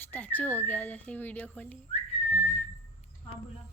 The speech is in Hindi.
स्टैचू हो गया जैसे वीडियो खोली। हाँ बोला।